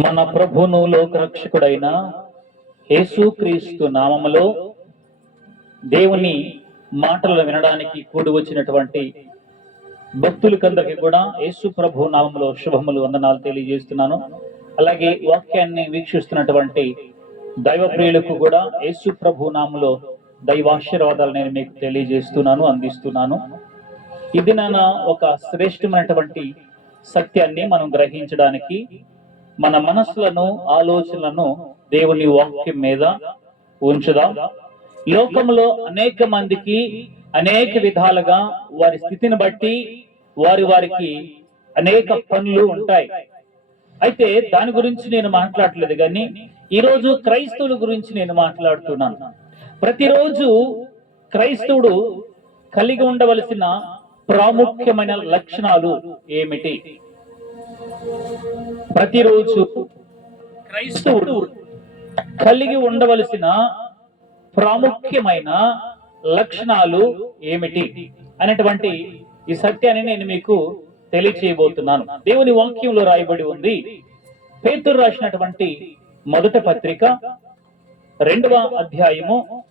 మన ప్రభును లోకరక్షకుడైన యేసుక్రీస్తు నామములో దేవుని మాటలు వినడానికి కూడి వచ్చినటువంటి భక్తులకందరికీ కూడా యేసు ప్రభు నామంలో శుభములు వందనాలు తెలియజేస్తున్నాను. అలాగే వాక్యాన్ని వీక్షిస్తున్నటువంటి దైవ ప్రియులకు కూడా యేసు ప్రభు నామంలో దైవాశీర్వాదాలు నేను మీకు తెలియజేస్తున్నాను అందిస్తున్నాను. ఇది నాన్న ఒక శ్రేష్టమైనటువంటి సత్యాన్ని మనం గ్రహించడానికి మన మనసులను ఆలోచనలను దేవుని వాక్యం మీద ఉంచుదాం. లోకంలో అనేక మందికి అనేక విధాలుగా వారి స్థితిని బట్టి వారి వారికి అనేక పనులు ఉంటాయి. అయితే దాని గురించి నేను మాట్లాడలేదు కానీ ఈరోజు క్రైస్తవుల గురించి నేను మాట్లాడుతున్నాను. ప్రతిరోజు క్రైస్తవుడు కలిగి ఉండవలసిన ప్రాముఖ్యమైన లక్షణాలు ఏమిటి? ప్రతిరోజు క్రైస్తవుడు కలిగి ఉండవలసిన ప్రాముఖ్యమైన లక్షణాలు ఏమిటి అనేటువంటి ఈ సత్యాన్ని నేను మీకు తెలియచేయబోతున్నాను. దేవుని వాక్యంలో రాయబడి ఉంది. పేతురు రాసినటువంటి మొదట పత్రిక రెండవ అధ్యాయము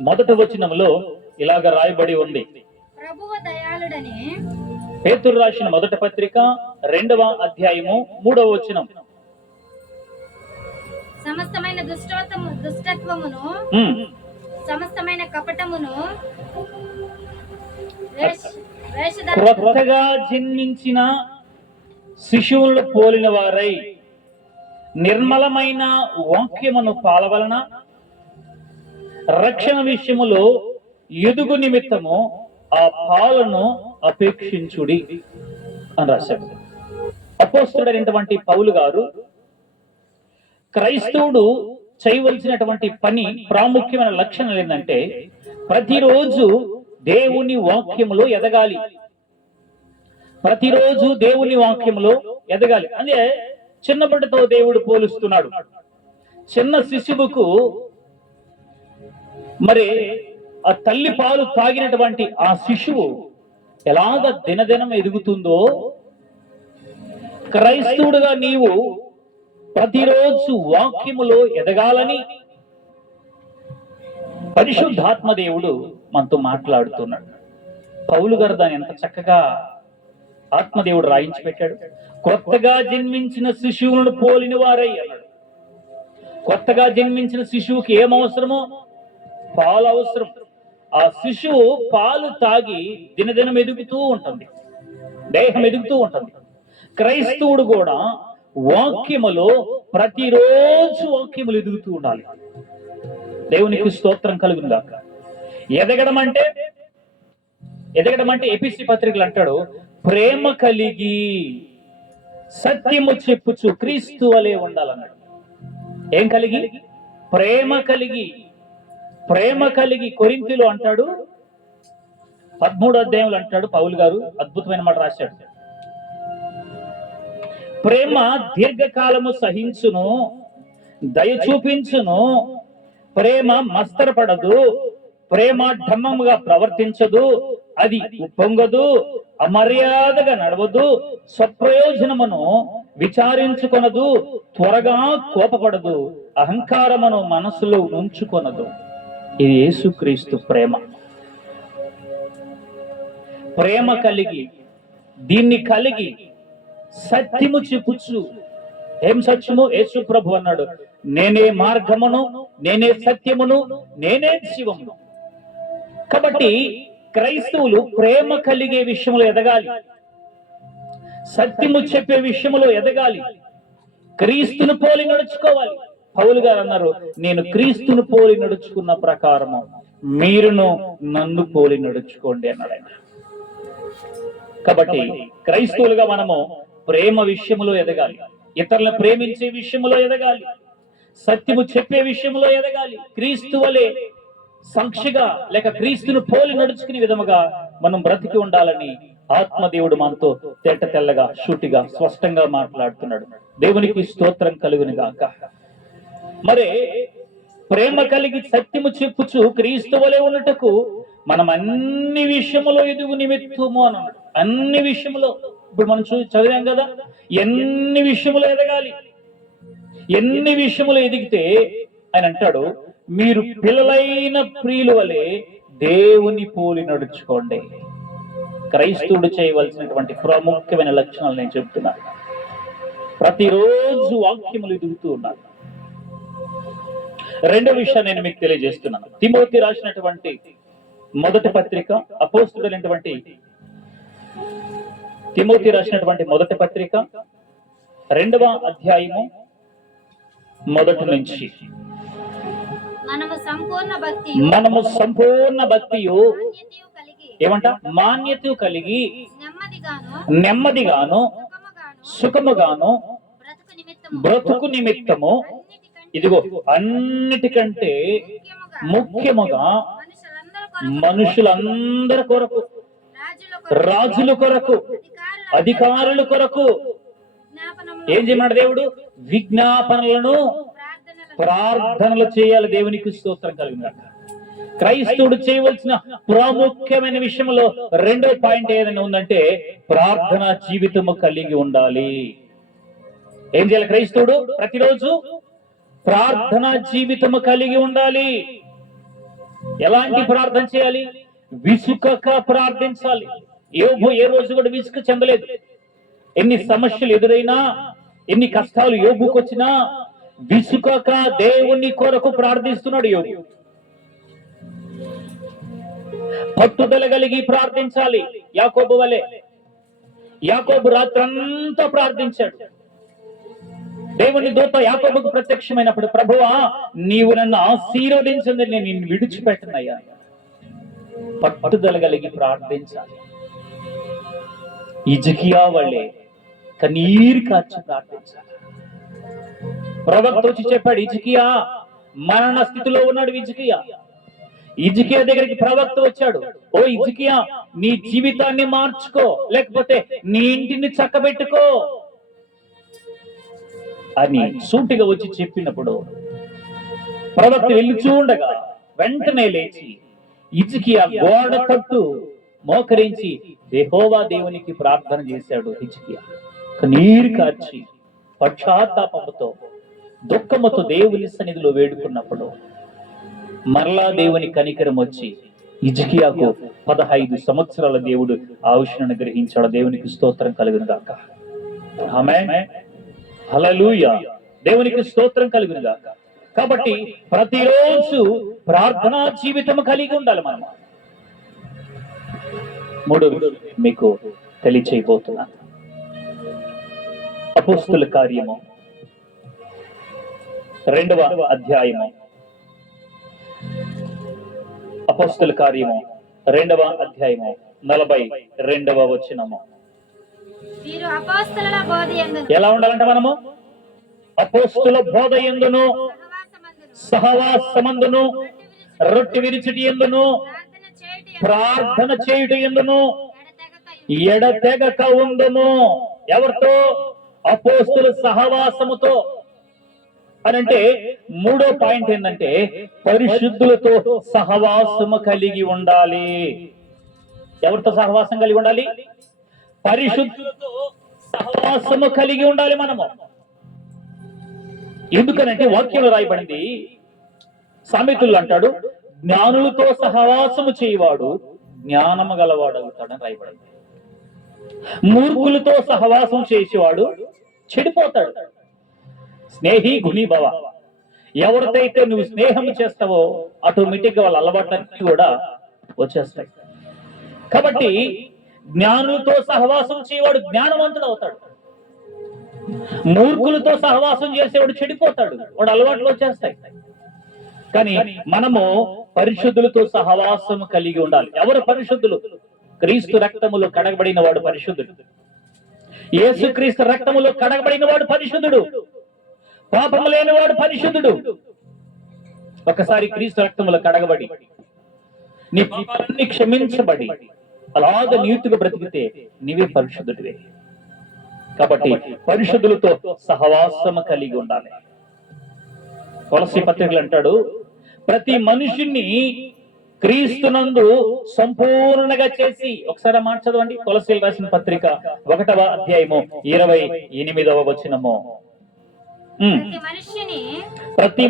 మొదట వచనంలో ఇలాగ రాయబడి ఉంది. పేతురు రాసిన మొదట పత్రిక రెండవ అధ్యాయము మూడవ వచనం. సమస్తమైన దుష్టత్వము దుష్టత్వమును సమస్తమైన కపటమును క్రొత్తగా జన్మించిన శిశువులను పోలిన వారై నిర్మలమైన వాక్యమును పాలవలన రక్షణ విషయములో ఎదుగు నిమిత్తము ఆ పాలను అపేక్షించుడి అని రాశాడు. అపోస్తుడైనటువంటి పౌలు గారు క్రైస్తవుడు చేయవలసినటువంటి పని ప్రాముఖ్యమైన లక్షణాలు ఏంటంటే ప్రతిరోజు దేవుని వాక్యములో ఎదగాలి. ప్రతిరోజు దేవుని వాక్యములో ఎదగాలి. అంటే చిన్నప్పటితో దేవుడు పోలుస్తున్నాడు. చిన్న శిశువుకు మరి ఆ తల్లి పాలు తాగినటువంటి ఆ శిశువు ఎలాగ దినదినం ఎదుగుతుందో క్రైస్తవుడుగా నీవు ప్రతిరోజు వాక్యములో ఎదగాలని పరిశుద్ధాత్మ దేవుడు మనతో మాట్లాడుతున్నాడు. పౌలు గారు దాన్ని ఎంత చక్కగా ఆత్మదేవుడు రాయించి పెట్టాడు కొత్తగా జన్మించిన శిశువులను పోలిన వారై అన్నాడు. కొత్తగా జన్మించిన శిశువుకి ఏం అవసరమో? పాలు అవసరం. ఆ శిశువు పాలు తాగి దినదినం ఎదుగుతూ ఉంటుంది. దేహం ఎదుగుతూ ఉంటుంది. క్రైస్తవుడు కూడా వాక్యములో ప్రతిరోజు వాక్యములు ఎదుగుతూ ఉండాలి. దేవునికి స్తోత్రం కలుగుందాక ఎదగడం అంటే? ఎదగడం అంటే ఎపిసి పత్రికలు అంటాడు ప్రేమ కలిగి సత్యము చెప్పుచు క్రీస్తు వలె ఉండాలన్నాడు. ఏం కలిగి? ప్రేమ కలిగి. ప్రేమ కలిగి కొరింతిలో అంటాడు పదమూడు అధ్యాయులు అంటాడు పౌలు గారు అద్భుతమైన మాట రాశాడు. ప్రేమ దీర్ఘకాలము సహించును దయ చూపించును ప్రేమ మస్తరపడదు ప్రేమ ఢమ్మముగా ప్రవర్తించదు అది ఉప్పొంగదు అమర్యాదగా నడవదు స్వప్రయోజనమును విచారించుకొనదు త్వరగా కోపపడదు అహంకారమును మనసులో ఉంచుకొనదు. ఇది యేసుక్రీస్తు ప్రేమ. ప్రేమ కలిగి దీన్ని కలిగి సత్యము చూపుచ్చు ఏం సత్యము? యేసు ప్రభు అన్నాడు. నేనే మార్గమును నేనే సత్యమును నేనే శివమును కాబట్టి క్రైస్తవులు ప్రేమ కలిగే విషయంలో ఎదగాలి. సత్యము చెప్పే విషయంలో ఎదగాలి. క్రీస్తును పోలి నడుచుకోవాలి. పౌలు గారు అన్నారు నేను క్రీస్తును పోలి నడుచుకున్న ప్రకారము మీరును నన్ను పోలి నడుచుకోండి అన్నాడు ఆయన. కాబట్టి క్రైస్తవులుగా మనము ప్రేమ విషయంలో ఎదగాలి. ఇతరులను ప్రేమించే విషయంలో ఎదగాలి. సత్యము చెప్పే విషయంలో ఎదగాలి. క్రీస్తు వలె సాక్షిగా లేక క్రీస్తును పోలి నడుచుకునే విధముగా మనం బ్రతికి ఉండాలని ఆత్మదేవుడు మనతో తేట తెల్లగా సూటిగా స్పష్టంగా మాట్లాడుతున్నాడు. దేవునికి స్తోత్రం కలుగుని గాక. మరి ప్రేమ కలిగి సత్యము చెప్పుచు క్రీస్తు వలె ఉన్నటకు మనం అన్ని విషయములో ఎదుగు నిమిత్తము అన్నాడు అన్ని విషయములో ఇప్పుడు మనం చూ చదివాం కదా. ఎన్ని విషయములు ఎదగాలి? ఎన్ని విషయములు ఎదిగితే ఆయన అంటాడు మీరు పిల్లలైన ప్రియులు వలె దేవుని పోలి నడుచుకోండి. క్రైస్తవుడు చేయవలసినటువంటి ప్రాముఖ్యమైన లక్షణాలు నేను చెప్తున్నాను ప్రతిరోజు వాక్యములు ఎదుగుతూ ఉన్నాను రెండో విషయాన్ని నేను మీకు తెలియజేస్తున్నాను తిమోతి రాసినటువంటి మొదటి పత్రిక అపోస్తుడైనటువంటి తిమోతి రాసినటువంటి మొదటి పత్రిక రెండవ అధ్యాయము మొదటి నుంచి. మనము సంపూర్ణ భక్తి మనము సంపూర్ణ భక్తియు మాన్యతయు కలిగి ఏమంట? మాన్యత కలిగి నెమ్మదిగాను సుఖముగాను బ్రతుకు నిమిత్తము ఇదిగో అన్నిటికంటే ముఖ్యముగా మనుషులందరి కొరకు రాజుల కొరకు అధికారుల కొరకు ఏం చేయమన్నాడు దేవుడు? విజ్ఞాపనలను ప్రార్థనలు చేయాలి. దేవునికి స్తోత్రం కలిగిన క్రైస్తవుడు చేయవలసిన ప్రాముఖ్యమైన విషయంలో రెండో పాయింట్ ఏదైనా ఉందంటే ప్రార్థన జీవితము కలిగి ఉండాలి. ఏం చేయాలి క్రైస్తవుడు? ప్రతిరోజు ప్రార్థన జీవితము కలిగి ఉండాలి. ఎలాంటి ప్రార్థన చేయాలి? విసుకక ప్రార్థించాలి. యోబు ఏ రోజు కూడా విసుగు చెందలేదు. ఎన్ని సమస్యలు ఎదురైనా ఎన్ని కష్టాలు యోబుకు వచ్చినా విసుకక దేవుని కొరకు ప్రార్థిస్తున్నాడు యోగు పట్టుదల కలిగి ప్రార్థించాలి యాకోబు వలె. యాకోబు రాత్రంతా ప్రార్థించాడు. దేవుని దూత యాకోబుకు ప్రత్యక్షమైనప్పుడు ప్రభువా నీవు నన్ను ఆశీర్వదించింది నేను నిన్ను విడిచిపెట్టనయ్యా. పట్టుదల కలిగి ప్రార్థించాలి. ఇజికియా వాళ్ళే కన్నీరు కార్చి ప్రార్థించాలి ప్రవక్త వచ్చి చెప్పాడు ఇజకియా మరణ స్థితిలో ఉన్నాడు ఇజకియా ఇజకియా దగ్గరికి ప్రవక్త వచ్చాడు ఓ ఇజకియా నీ జీవితాన్ని మార్చుకో లేకపోతే నీ ఇంటిని చక్కబెట్టుకో. అని సూటిగా వచ్చి చెప్పినప్పుడు ప్రవక్త వెళ్ళి చూడగా వెంటనే లేచి ఇజికియా గోడ తట్టు మోకరించి యెహోవా దేవునికి ప్రార్థన చేశాడు హిజ్కియా. కన్నీరు కార్చి పశ్చాత్తాపముతో దుఃఖముతో దేవుని సన్నిధిలో వేడుకున్నప్పుడు మరలా దేవుని కనికరం వచ్చి ఇజికియాకు పదహైదు సంవత్సరాల దేవుడు ఆయుష్ను గ్రహించాడు. దేవునికి స్తోత్రం కలిగిన దాకా ఆమె హలలుయ దేవునికి స్తోత్రం కలిగిన దాకా కాబట్టి ప్రతిరోజు ప్రార్థనా జీవితం కలిగి ఉండాలి మనం. మూడు మీకు తెలియచేయబోతున్నా. అపోస్తుల కార్యము రెండవ అధ్యాయము. అపోస్తుల కార్యము రెండవ అధ్యాయము నలభై రెండవ యందు ఎలా ఉండాలంట మనము? అపోస్తుల బోధ ఎందును? సహవాసమందును? రొట్టె విరిచిటి ఎందును? ప్రార్థన చేయుట ఎందును ఎడతెగక ఉండును ఎవరితో? అపోస్తుల సహవాసముతో. అంటే మూడో పాయింట్ ఏంటంటే పరిశుద్ధులతో సహవాసము కలిగి ఉండాలి. ఎవరితో సహవాసం కలిగి ఉండాలి? పరిశుద్ధులతో సహవాసము కలిగి ఉండాలి మనము. ఎందుకనంటే వాక్యంలో రాయబడింది సామెతులు అంటాడు జ్ఞానులతో సహవాసము చేయవాడు జ్ఞానము గలవాడు అవుతాడని రాయబడింది. మూర్ఖులతో సహవాసం చేసేవాడు చెడిపోతాడు. స్నేహి గుణి భవ. ఎవరితైతే నువ్వు స్నేహం చేస్తావో ఆటోమేటిక్గా వాళ్ళ అలవాట్లన్నీ కూడా వచ్చేస్తాయి. కాబట్టి జ్ఞానులతో సహవాసం చేయవాడు జ్ఞానవంతుడు అవుతాడు. మూర్ఖులతో సహవాసం చేసేవాడు చెడిపోతాడు. వాడు అలవాట్లు వచ్చేస్తాయి. కానీ మనము పరిశుద్ధులతో సహవాసం కలిగి ఉండాలి. ఎవరు పరిశుద్ధులు? క్రీస్తు రక్తములో కడగబడిన వాడు పరిశుద్ధుడు. యేసు క్రీస్తు రక్తములో కడగబడిన వాడు పరిశుద్ధుడు. పాపము లేని వాడు పరిశుద్ధుడు. ఒకసారి క్రీస్తు రక్తములో కడగబడి నీ పాపాలన్నీ క్షమించబడి అలాగ నీతిగా బ్రతికితే నీవే పరిశుద్ధుడివే. కాబట్టి పరిశుద్ధులతో సహవాసము కలిగి ఉండాలి. తులసి పత్రికలు అంటాడు ప్రతి మనుషుణ్ణి క్రీస్తునందు సంపూర్ణంగా చేసి ఒకసారి మాట చదవండి. కొలసీలు రాసిన పత్రిక ఒకటవ అధ్యాయము ఇరవై ఎనిమిదవ వచనము. ప్రతి మనిషిని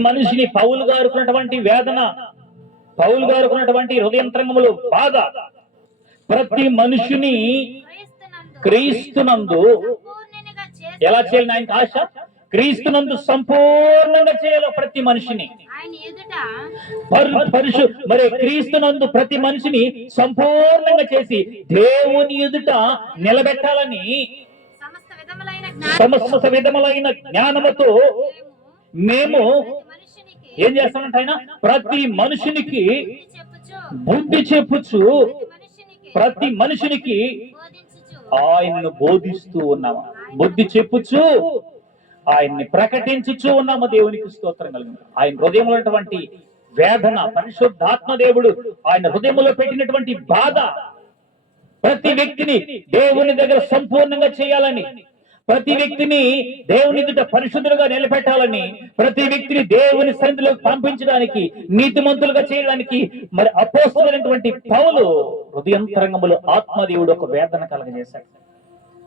మనిషిని పౌలు గారుకున్నటువంటి వేదన పౌలు గారుకున్నటువంటి హృదయంత్రంగములు బాధ. ప్రతి మనిషిని క్రీస్తునందు ఎలా చేయాలి ఆయనకి ఆశ? క్రీస్తునందు సంపూర్ణంగా చేయాలి ప్రతి మనిషిని. పరిశు మరి క్రీస్తునందు ప్రతి మనిషిని సంపూర్ణంగా చేసి దేవుని ఎదుట నిలబెట్టాలని సమస్త విధములైన జ్ఞానముతో మేము ఏం చేస్తామంట ఆయన? ప్రతి మనుషునికి బుద్ధి చెప్పుచు. బుద్ధి చెప్పుచు ప్రతి మనుషునికి ఆయనను బోధిస్తూ ఉన్నాము బుద్ధి చెప్పుచు. ఆయన్ని ప్రకటించుచు ఉన్నాము దేవునికి స్తోత్రం కలిగింది ఆయన హృదయంలో ఉన్నటువంటి వేదన పరిశుద్ధాత్మ దేవుడు ఆయన హృదయంలో పెట్టినటువంటి బాధ ప్రతి వ్యక్తిని దేవుని దగ్గర సంపూర్ణంగా చేయాలని ప్రతి వ్యక్తిని దేవుని ఎదుట పరిశుద్ధులుగా నిలబెట్టాలని ప్రతి వ్యక్తిని దేవుని సన్నిధిలోకి పంపించడానికి నీతిమంతులుగా చేయడానికి మరి అపోస్తులైనటువంటి పౌలు హృదయంతరంగములు ఆత్మదేవుడు ఒక వేదన కలగజేశాడు.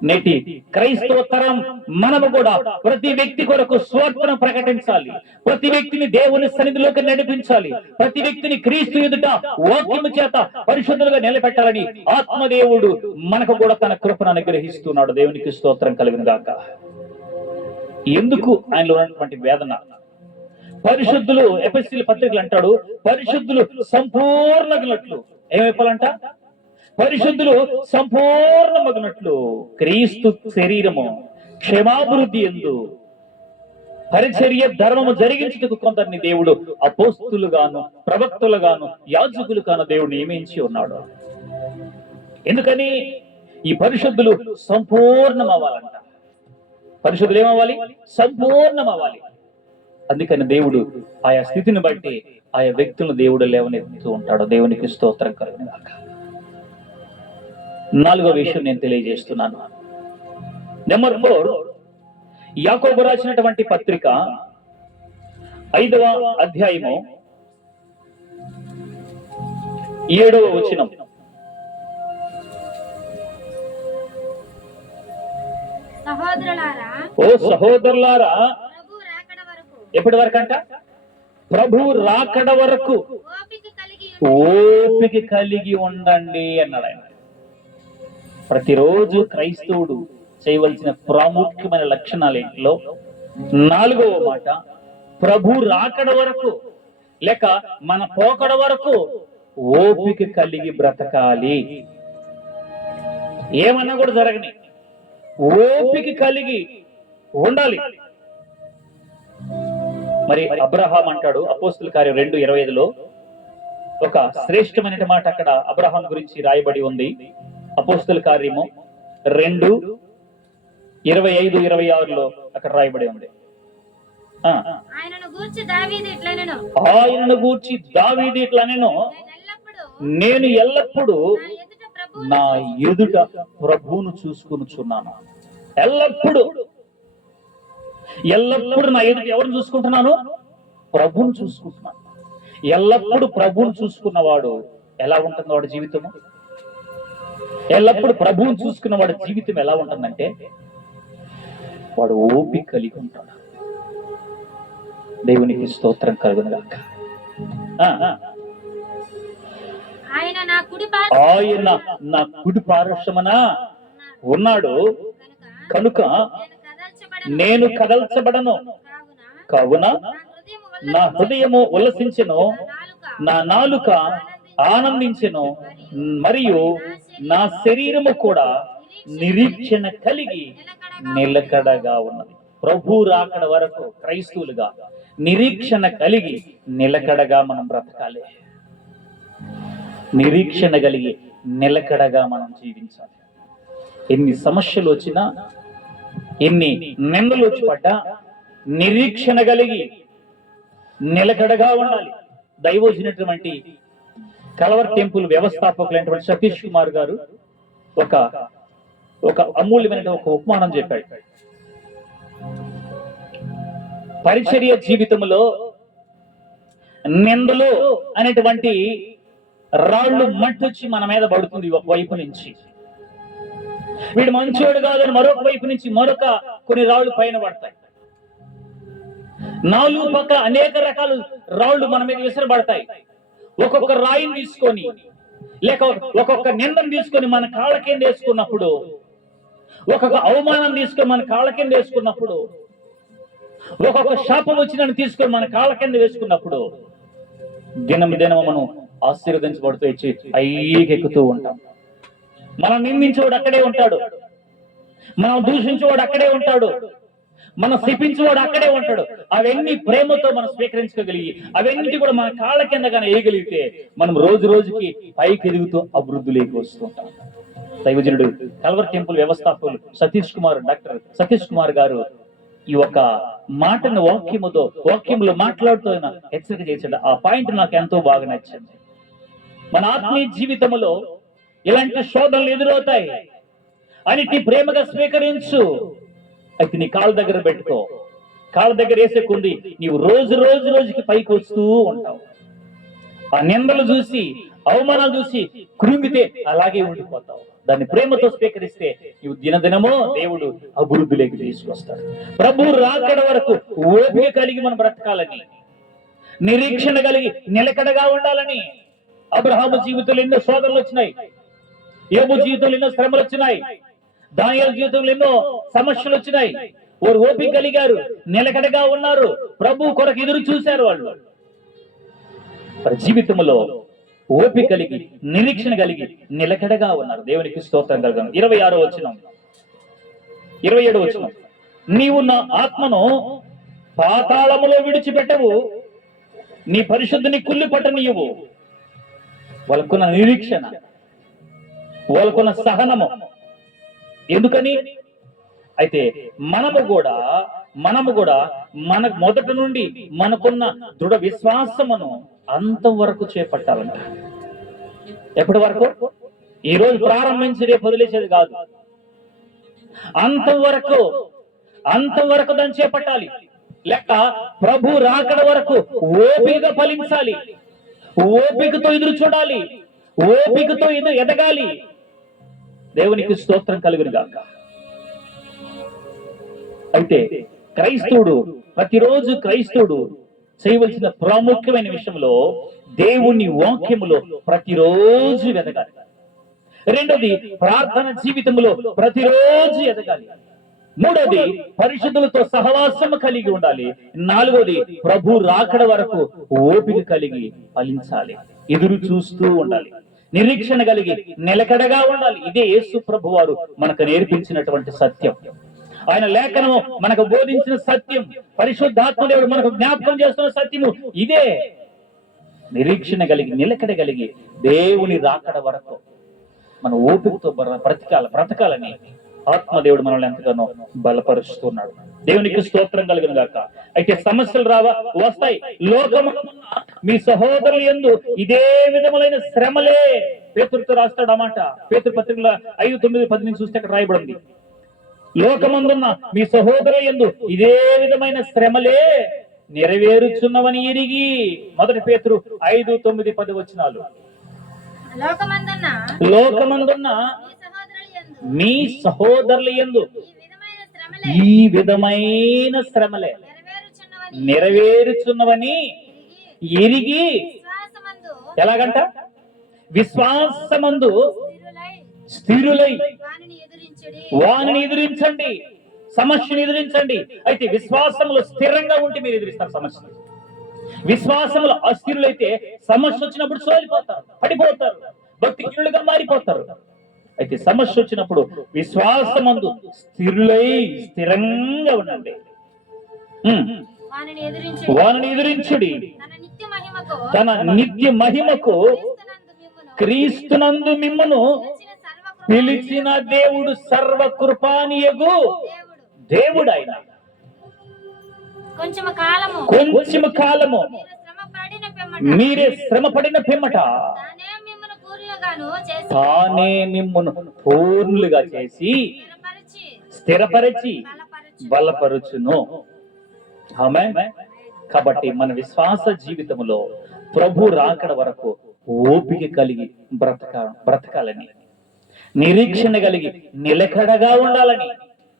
నేటి క్రైస్తవ తరం మనము కూడా ప్రతి వ్యక్తి కొరకు స్వార్థను ప్రకటించాలి. ప్రతి వ్యక్తిని దేవుని సన్నిధిలోకి నడిపించాలి. ప్రతి వ్యక్తిని క్రీస్తు ఎదుట వాక్యము చేత పరిశుద్ధులుగా నిలబెట్టాలని ఆత్మదేవుడు మనకు కూడా తన కృపను అనుగ్రహిస్తున్నాడు. దేవునికి స్తోత్రం కలిగిన గాక ఎందుకు ఆయనలో ఉన్నటువంటి వేదన? పరిశుద్ధులు ఎపిసిల్ పత్రికలు అంటాడు పరిశుద్ధులు సంపూర్ణగినట్లు ఏమైపోవాలంట పరిశుద్ధులు సంపూర్ణమగినట్లు క్రీస్తు శరీరము క్షమాభివృద్ధి ఎందు పరిచర్య ధర్మము జరిగించుటకు కొందరిని దేవుడు అపోస్తులుగాను ప్రవక్తులుగాను యాజకులుగాను దేవుడు నియమించి ఉన్నాడు. ఎందుకని? ఈ పరిశుద్ధులు సంపూర్ణం అవ్వాలంట పరిశుద్ధులు ఏమవ్వాలి? సంపూర్ణం అవ్వాలి అందుకని దేవుడు ఆయా స్థితిని బట్టి ఆయా వ్యక్తులను దేవుడు లేవనెత్తుతూ ఉంటాడు. దేవునికి స్తోత్రం కలిగిన నాలుగో విషయం నేను తెలియజేస్తున్నాను. నెంబర్ ఫోర్ యాకోబు రాసినటువంటి పత్రిక ఐదవ అధ్యాయము ఏడవ వచనం. ఓ సహోదరులారా ఎప్పటి వరకు. అంట ప్రభు రాకడ వరకు. ఓపిక కలిగి ఓపిక కలిగి ఉండండి అన్నాడు ఆయన. ప్రతిరోజు క్రైస్తవుడు చేయవలసిన ప్రాముఖ్యమైన లక్షణాలేంటిలో నాలుగవ మాట ప్రభు రాకడ వరకు లేక మన పోకడ వరకు ఓపిక కలిగి బ్రతకాలి. ఏమన్నా కూడా జరగని ఓపిక కలిగి ఉండాలి. మరి అబ్రహాం అంటాడు అపోస్తుల కార్యం రెండు ఇరవై ఐదులో ఒక శ్రేష్టమైన మాట అక్కడ అబ్రహాం గురించి రాయబడి ఉంది. అపోస్తుల కార్యము రెండు ఇరవై ఐదు ఇరవై ఆరులో అక్కడ రాయబడి ఉంది. ఆయనను గూర్చి దావీదు ఇట్లా నేను నేను ఎల్లప్పుడూ నా ఎదుట ప్రభు నా ఎదుట ప్రభువును చూసుకునుచున్నాను. ఎల్లప్పుడూ ఎల్లప్పుడూ నా ఎదుట ఎవరిని చూసుకుంటున్నాను? ప్రభువును చూసుకుంటున్నాను. ఎల్లప్పుడూ ప్రభువును చూసుకున్నవాడు ఎలా ఉంటుంది వాడి జీవితము? ఎల్లప్పుడూ ప్రభువును చూసుకున్న వాడి జీవితం ఎలా ఉంటుందంటే వాడు ఓపిక కలిగి ఉంటాడు. దేవునికి స్తోత్రం కలుగునుగాక. ఆయన నా కుడి ఆయన నా కుడి ఉన్నాడు. కనుక నేను కదల్చబడను. కావున నా హృదయము ఉల్లసించెను నా నాలుక ఆనందించెను. మరియు నా శరీరము కూడా నిరీక్షణ కలిగి నిలకడగా ఉన్నది. ప్రభు రాకడ వరకు క్రైస్తవులుగా నిరీక్షణ కలిగి నిలకడగా మనం బ్రతకాలి. నిరీక్షణ కలిగి నిలకడగా మనం జీవించాలి. ఎన్ని సమస్యలు వచ్చినా ఎన్ని నిందలు వచ్చి పడ్డా నిరీక్షణ కలిగి నిలకడగా ఉండాలి. దైవోజినటువంటి కలవర్ టెంపుల్ వ్యవస్థాపకులైనటువంటి సతీష్ కుమార్ గారు ఒక ఒక అమూల్యమైన ఒక ఉపమానం చెప్పాడు. పరిచర్య జీవితంలో నిందలు అనేటువంటి రాళ్ళు మట్టొచ్చి మన మీద పడుతుంది ఒక వైపు నుంచి. వీడు మంచోడు కాదని మరొక వైపు నుంచి మరొక కొన్ని రాళ్ళు పైన పడతాయి. నాలుగు పక్క అనేక రకాల రాళ్ళు మన మీద విసరబడతాయి. ఒక్కొక్క రాయిని తీసుకొని లేక ఒక్కొక్క నిందను తీసుకొని మన కాళ్ళ కింద వేసుకున్నప్పుడు ఒక్కొక్క అవమానం తీసుకొని మన కాళ్ళ కింద వేసుకున్నప్పుడు ఒక్కొక్క శాపం వచ్చినని తీసుకొని మన కాళ్ళ కింద వేసుకున్నప్పుడు దినం దినం మనం ఆశీర్వదించబడుతూ ఇచ్చి అయ్యేకెక్కుతూ ఉంటాం. మనం నిందించేవాడు అక్కడే ఉంటాడు. మనం దూషించేవాడు అక్కడే ఉంటాడు. మనం శపించేవాడు అక్కడే ఉంటాడు. అవన్నీ ప్రేమతో మనం స్వీకరించుకోగలిగి అవన్నీ కూడా మన కాళ్ళ కింద కానీ వేయగలిగితే మనం రోజు రోజుకి పైకి ఎదుగుతూ అభివృద్ధిలోకి వస్తుంటాం దైవజనుడు కల్వర్ టెంపుల్ వ్యవస్థాపకులు సతీష్ కుమార్ డాక్టర్ సతీష్ కుమార్ గారు ఈ ఒక మాటను వాక్యముతో వాక్యములో మాట్లాడుతూ హెచ్చరిక చేశాడు. ఆ పాయింట్ నాకు ఎంతో బాగా నచ్చింది. మన ఆత్మీయ జీవితంలో ఇలాంటి శోధనలు ఎదురవుతాయి. అన్నిటి ప్రేమగా స్వీకరించు. అయితే నీ కాళ్ళ దగ్గర పెట్టుకో. కాళ్ళ దగ్గర వేసేకుంది నీవు రోజు రోజు రోజుకి పైకి వస్తూ ఉంటావు. ఆ నిందలు చూసి అవమానాలు చూసి కృంగితే అలాగే ఉండిపోతావు. దాన్ని ప్రేమతో స్వీకరిస్తే నీవు దినదినమో దేవుడు అభివృద్ధిలోకి తీసుకొస్తాడు. ప్రభు రాకడ వరకు ఓపిక కలిగి మనం బ్రతకాలని నిరీక్షణ కలిగి నిలకడగా ఉండాలని అబ్రహాము జీవితంలో ఎన్నో శోధనలు వచ్చినాయి. ఏబు జీవితంలో ఎన్నో శ్రమలు వచ్చినాయి. దానియాల జీవితంలో ఎన్నో సమస్యలు వచ్చినాయి. వారు ఓపిక కలిగారు. నిలకడగా ఉన్నారు. ప్రభు కొరకు ఎదురు చూశారు వాళ్ళు. జీవితంలో ఓపిక కలిగి నిరీక్షణ కలిగి నిలకడగా ఉన్నారు. దేవునికి స్తోత్రం కలగడం ఇరవై ఆరో వచ్చిన ఇరవై ఏడు వచ్చిన నీవు నా ఆత్మను పాతాళములో విడిచిపెట్టవు. నీ పరిశుద్ధిని కుళ్ళి పట్టనీయవు వాళ్ళకున్న నిరీక్షణ వాళ్ళకున్న సహనము ఎందుకని? అయితే మనము కూడా మనము కూడా మన మొదటి నుండి మనకున్న దృఢ విశ్వాసమును అంతవరకు చేపట్టాలంట. ఎప్పటి వరకు? ఈ రోజు ప్రారంభించి రేపు వదిలేసేది కాదు. అంతం వరకు అంతం వరకు దాన్ని చేపట్టాలి. లెక్క ప్రభు రాకడ వరకు ఓపిక ఫలించాలి. ఓపికతో ఎదురు చూడాలి. ఓపికతో ఎదగాలి. దేవునికి స్తోత్రం కలుగును గాక. అయితే క్రైస్తవుడు ప్రతిరోజు క్రైస్తవుడు చేయవలసిన ప్రాముఖ్యమైన విషయంలో దేవుని వాక్యములో ప్రతిరోజు ఎదగాలి. రెండోది ప్రార్థన జీవితంలో ప్రతిరోజు ఎదగాలి. మూడోది పరిశుద్ధులతో సహవాసం కలిగి ఉండాలి. నాలుగోది ప్రభు రాకడ వరకు ఓపిక కలిగి ఫలించాలి. ఎదురు చూస్తూ ఉండాలి. నిరీక్షణ కలిగి నిలకడగా ఉండాలి. ఇదే యేసు ప్రభు వారు మనకు నేర్పించినటువంటి సత్యం. ఆయన లేఖనము మనకు బోధించిన సత్యం. పరిశుద్ధాత్మ దేవుడు మనకు జ్ఞాపకం చేస్తున్న సత్యము ఇదే. నిరీక్షణ కలిగి నిలకడ కలిగి దేవుని రాకడ వరకు మన ఓపికతో బ్రతకాల బ్రతకాలని ఆత్మదేవుడు మనల్ని ఎంతగానో బలపరుస్తున్నాడు. దేవునికి స్తోత్రం కలిగిన గాక. అయితే సమస్యలు రావా? వస్తాయి. లోకము మీ సహోదరులు ఎందు ఇదే విధములైన శ్రమలే పేతురుతో రాస్తాడు అన్నమాట పేతురు పత్రికల ఐదు తొమ్మిది పది నుంచి చూస్తే అక్కడ రాయబడింది. లోకమందున్న మీ సహోదరుల ఎందు ఇదే విధమైన శ్రమలే నెరవేరుచున్నవని ఎరిగి మొదటి పేతురు ఐదు తొమ్మిది పది వచనాలు. లోకమందున్న మీ సహోదరుల ఎందు ఈ విధమైన శ్రమలే నెరవేరుచున్నవని ఎరిగి ఎలాగంట? విశ్వాసమందు స్థిరులై వానిని ఎదురించుడి. సమస్యను ఎదిరించండి. అయితే విశ్వాసములో స్థిరంగా ఉంటే మీరు ఎదిరిస్తారు సమస్యను. విశ్వాసములో అస్థిరులైతే సమస్య వచ్చినప్పుడు సోలిపోతారు పడిపోతారు భక్తిహీనులుగా మారిపోతారు. అయితే సమస్య వచ్చినప్పుడు విశ్వాసమందు స్థిరులై స్థిరంగా ఉండండి. వానిని ఎదిరించుడి. తన నిత్య మహిమకు క్రీస్తునందు మిమ్మును. పిలిచిన దేవుడు సర్వకృపానియగు దేవుడు దేవుడు ఆయన. కొంచెం కాలము. కొంచెం కాలము. మీరు శ్రమ పడిన పిమ్మట. తానే మిమ్మును పూర్ణులుగా చేసి స్థిరపరిచి స్థిరపరిచి బలపరచు బలపరుచును. ఆమె కాబట్టి మన విశ్వాస జీవితంలో ప్రభు రాకడ వరకు ఓపిక కలిగి బ్రతక బ్రతకాలని నిరీక్షణ కలిగి నిలకడగా ఉండాలని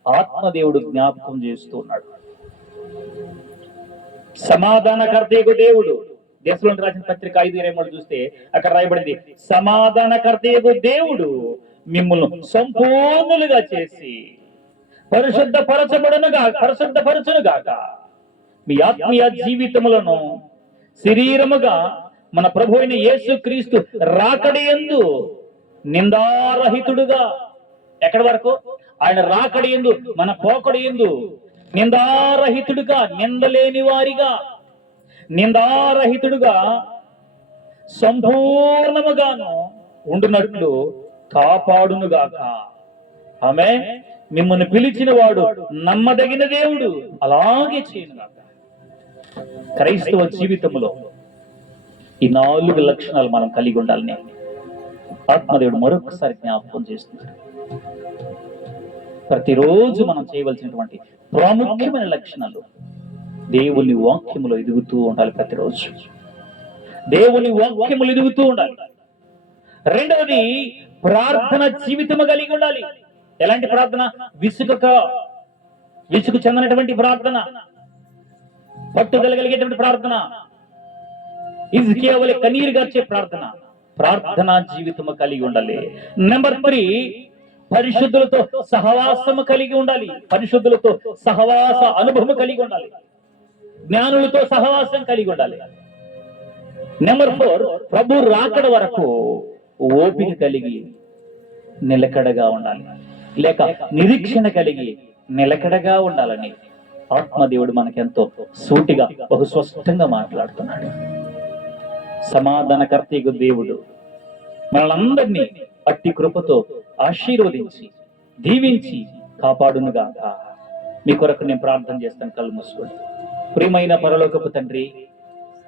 ఆత్మదేవుడు జ్ఞాపకం చేస్తూ ఉన్నాడు. సమాధానకర్తయగు దేవుడు దేశంలో రాసిన పత్రిక ఐదు ఇరవై మూడు చూస్తే అక్కడ రాయబడింది సమాధానకర్తయ్యకు దేవుడు మిమ్మల్ని సంపూర్ణులుగా చేసి పరిశుద్ధ పరచబడునుగా పరిశుద్ధ పరచునుగాక మీ ఆత్మీయ జీవితములను శరీరముగా మన ప్రభు అయిన యేసు క్రీస్తు రాకడి ఎందు నిందారహితుడుగా ఎక్కడి వరకు? ఆయన రాకడి ఎందు మన పోకడి ఎందు నిందారహితుడుగా నిందలేని వారిగా నిందారహితుడుగా సంపూర్ణముగాను ఉండునట్లు కాపాడునుగాక. ఆమె మిమ్మల్ని పిలిచిన వాడు నమ్మదగిన దేవుడు అలాగే చేయనుగాక. క్రైస్తవ జీవితంలో ఈ నాలుగు లక్షణాలు మనం కలిగి ఉండాలని ఆత్మదేవుడు మరొకసారి జ్ఞాపకం చేస్తున్నాడు. ప్రతిరోజు మనం చేయవలసినటువంటి ప్రాముఖ్యమైన లక్షణాలు దేవుని వాక్యములో ఎదుగుతూ ఉండాలి ప్రతిరోజు. దేవుని వాక్యములు ఎదుగుతూ ఉండాలి. రెండవది ప్రార్థన జీవితము కలిగి ఉండాలి. ఎలాంటి ప్రార్థన? విసుగక విసుగు చెందనటువంటి ప్రార్థన. పట్టుదల కలిగేటువంటి ప్రార్థన. ఇది కేవలం కన్నీరు గార్చే ప్రార్థన. ప్రార్థనా జీవితము కలిగి ఉండాలి. నెంబర్ త్రీ పరిశుద్ధులతో సహవాసము కలిగి ఉండాలి. పరిశుద్ధులతో సహవాస అనుభవం కలిగి ఉండాలి. జ్ఞానులతో సహవాసం కలిగి ఉండాలి. నెంబర్ ఫోర్ ప్రభు రాకడ వరకు ఓపిక కలిగి నిలకడగా ఉండాలి. లేక నిరీక్షణ కలిగి నిలకడగా ఉండాలని ఆత్మదేవుడు మనకెంతో సూటిగా బహు మాట్లాడుతున్నాడు. సమాధానకర్తీగు దేవుడు మనలందరినీ అట్టి కృపతో ఆశీర్వదించి దీవించి కాపాడునుగా మీ కొరకు నేను ప్రార్థన చేస్తాను కళ్ళు మూసుకోండి. ప్రియమైన పరలోకపు తండ్రి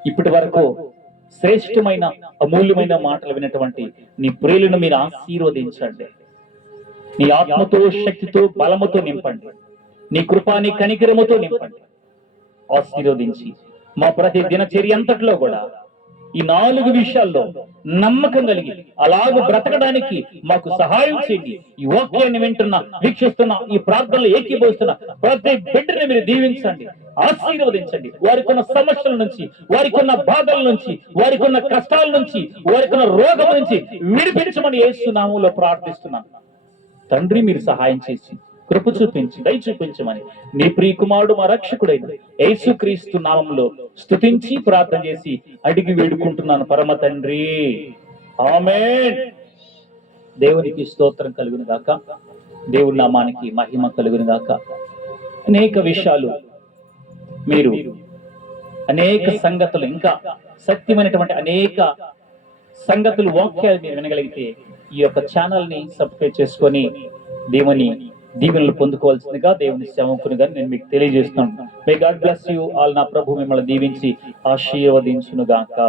ఇప్పటి వరకు శ్రేష్టమైన అమూల్యమైన మాటలు వినటువంటి నీ ప్రియులను మీరు ఆశీర్వదించండి. నీ ఆత్మతో శక్తితో బలముతో నింపండి. నీ కృపాని కనికిరముతో నింపండి. ఆశీర్వదించి మా ప్రతి దినచర్య అంతట్లో కూడా ఈ నాలుగు విషయాల్లో నమ్మకం కలిగి అలాగ బ్రతకడానికి మాకు సహాయం చేయండి. ఈ వాక్యాన్ని వింటున్న వీక్షిస్తున్న ఈ ప్రార్థనలు ఏకీభవిస్తున్న ప్రతి బిడ్డని మీరు దీవించండి ఆశీర్వదించండి. వారికి ఉన్న సమస్యల నుంచి వారికి ఉన్న బాధల నుంచి వారికి ఉన్న కష్టాల నుంచి వారికి ఉన్న రోగం నుంచి విడిపించమని ఏసునామంలో ప్రార్థిస్తున్నాను తండ్రి మీరు సహాయం చేసి కృప చూపించి దయ చూపించమని. నీ ప్రియకుమారుడు మా రక్షకుడైన యేసుక్రీస్తు నామంలో స్తుతించి ప్రార్థన చేసి అడిగి వేడుకుంటున్నాను పరమ తండ్రి. ఆమేన్. దేవునికి స్తోత్రం కలుగును గాక. దేవుడి నామానికి మహిమ కలుగును గాక. అనేక విషయాలు మీరు అనేక సంగతులు ఇంకా సత్యమైనటువంటి అనేక సంగతులు వాక్యాలు మీరు వినగలిగితే ఈ యొక్క ఛానల్ని సబ్స్క్రైబ్ చేసుకొని దేవుని దీవెనలు పొందుకోవాల్సిందిగా దేవుని సేవకునిగా నేను మీకు తెలియజేస్తున్నాను. May God bless you all నా ప్రభు మిమ్మల్ని దీవించి ఆశీర్వదించును గాక